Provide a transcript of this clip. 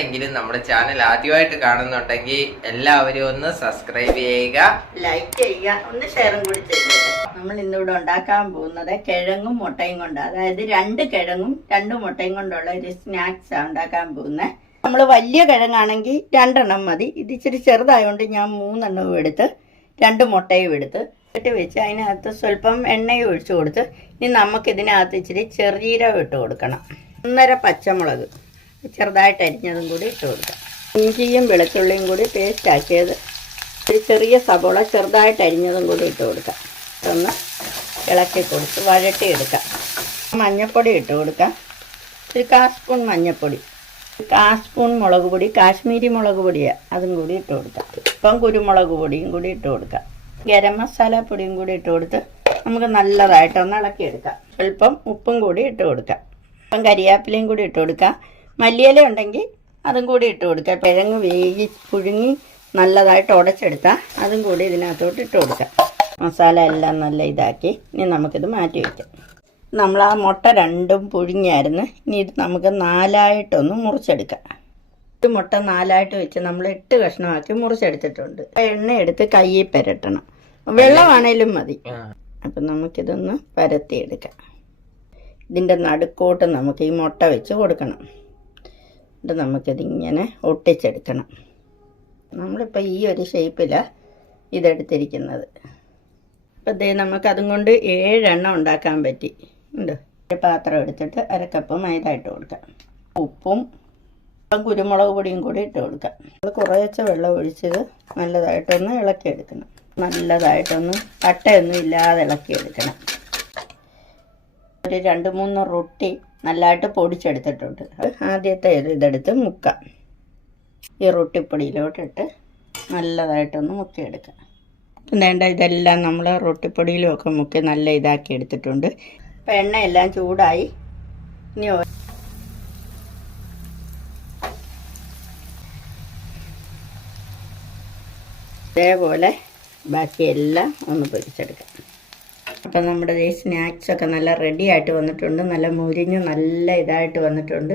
എങ്കിലും നമ്മുടെ ചാനൽ ആദ്യമായിട്ട് കാണുന്നുണ്ടെങ്കിൽ എല്ലാവരും ഒന്ന് സബ്സ്ക്രൈബ് ചെയ്യുക, ലൈക്ക് ചെയ്യുക, ഒന്ന് ഷെയറും കൂടി ചെയ്യുക. നമ്മൾ ഇന്നിവിടെ ഉണ്ടാക്കാൻ പോകുന്നത് കിഴങ്ങും മുട്ടയും കൊണ്ട്, അതായത് 2 കിഴങ്ങും 2 മുട്ടയും കൊണ്ടുള്ള ഒരു സ്നാക്സ് ഉണ്ടാക്കാൻ പോകുന്നത്. നമ്മൾ വലിയ കിഴങ്ങാണെങ്കിൽ 2 എണ്ണം മതി. ഇത് ഇച്ചിരി ചെറുതായതുകൊണ്ട് ഞാൻ 3 എണ്ണവും എടുത്ത് 2 മുട്ടയും എടുത്ത് ഇട്ട് വെച്ച് അതിനകത്ത് സ്വല്പം എണ്ണയും ഒഴിച്ചു കൊടുത്ത് ഇനി നമുക്കിതിനകത്ത് ഇച്ചിരി ചെറുജീരകം ഇട്ട് കൊടുക്കണം. 1.5 പച്ചമുളക് ചെറുതായിട്ട് അരിഞ്ഞതും കൂടി ഇട്ട് കൊടുക്കാം. ഇഞ്ചിയും വെളുത്തുള്ളിയും കൂടി പേസ്റ്റ് ആക്കിയത്, ഒരു ചെറിയ സബോള ചെറുതായിട്ട് അരിഞ്ഞതും കൂടി ഇട്ട് കൊടുക്കാം. ഒന്ന് ഇളക്കി കൊടുത്ത് വഴട്ടിയെടുക്കാം. മഞ്ഞൾപ്പൊടി ഇട്ട് കൊടുക്കാം. ഒരു 1/4 സ്പൂൺ മഞ്ഞൾപ്പൊടി, 1/4 സ്പൂൺ മുളക് പൊടി, കാശ്മീരി മുളക് പൊടിയാണ്, അതും കൂടി ഇട്ട് കൊടുക്കാം. ഇപ്പം കുരുമുളക് പൊടിയും കൂടി ഇട്ട് കൊടുക്കാം. ഗരം മസാല പൊടിയും കൂടി ഇട്ട് കൊടുത്ത് നമുക്ക് നല്ലതായിട്ടൊന്ന് ഇളക്കിയെടുക്കാം. സ്വല്പം ഉപ്പും കൂടി ഇട്ട് കൊടുക്കാം. ഇപ്പം കരിയാപ്പിലയും കൂടി ഇട്ട് കൊടുക്കാം. മല്ലിയില ഉണ്ടെങ്കിൽ അതും കൂടി ഇട്ട് കൊടുക്കാം. കിഴങ്ങ് വേഗി പുഴുങ്ങി നല്ലതായിട്ട് ഉടച്ചെടുത്താൽ അതും കൂടി ഇതിനകത്തോട്ട് ഇട്ട് കൊടുക്കാം. മസാല എല്ലാം നല്ല ഇതാക്കി ഇനി നമുക്കിത് മാറ്റി വയ്ക്കാം. നമ്മൾ ആ മുട്ട 2ഉം പുഴുങ്ങിയായിരുന്നു. ഇനി ഇത് നമുക്ക് 4ആയിട്ടൊന്ന് മുറിച്ചെടുക്കാം. ഒരു മുട്ട 4ആയിട്ട് വെച്ച് നമ്മൾ 8 കഷ്ണമാക്കി മുറിച്ചെടുത്തിട്ടുണ്ട്. എണ്ണ എടുത്ത് കയ്യിൽ പുരട്ടണം. വെള്ളമാണേലും മതി. അപ്പം നമുക്കിതൊന്ന് പരത്തിയെടുക്കാം. ഇതിൻ്റെ നടുക്കോട്ട് നമുക്ക് ഈ മുട്ട വെച്ച് കൊടുക്കണം. എന്നിട്ട് നമുക്കിതിങ്ങനെ ഒട്ടിച്ചെടുക്കണം. നമ്മളിപ്പോൾ ഈ ഒരു ഷേപ്പിലാണ് ഇതെടുത്തിരിക്കുന്നത്. അപ്പോൾ ഇതേ നമുക്കതും കൊണ്ട് 7 എണ്ണം ഉണ്ടാക്കാൻ പറ്റി. ഉണ്ട്. ഒരു പാത്രം എടുത്തിട്ട് 1/2 കപ്പ് മൈദ ഇട്ട് കൊടുക്കാം. ഉപ്പും കുരുമുളക് പൊടിയും കൂടി ഇട്ട് കൊടുക്കാം. അത് കുറേശ്ശെ വെള്ളം ഒഴിച്ചത് നല്ലതായിട്ടൊന്ന് ഇളക്കിയെടുക്കണം. നല്ലതായിട്ടൊന്ന് കട്ടയൊന്നും ഇല്ലാതെ ഇളക്കിയെടുക്കണം. ഒരു 2-3 റൊട്ടി നല്ലതായിട്ട് പൊടിച്ചെടുത്തിട്ടുണ്ട്. ആദ്യത്തെ ഇതെടുത്ത് മുക്കാം. ഈ റൊട്ടിപ്പൊടിയിലോട്ടിട്ട് നല്ലതായിട്ടൊന്ന് മുക്കിയെടുക്കാം. വേണ്ട ഇതെല്ലാം നമ്മൾ റൊട്ടിപ്പൊടിയിലുമൊക്കെ മുക്കി നല്ല ഇതാക്കി എടുത്തിട്ടുണ്ട്. അപ്പം എണ്ണയെല്ലാം ചൂടായി. ഇനി ഇതേപോലെ ബാക്കിയെല്ലാം ഒന്ന് പൊരിച്ചെടുക്കാം. അപ്പം നമ്മുടെ ഈ സ്നാക്സൊക്കെ നല്ല റെഡി ആയിട്ട് വന്നിട്ടുണ്ട്. നല്ല മുരിഞ്ഞ് നല്ല ഇതായിട്ട് വന്നിട്ടുണ്ട്.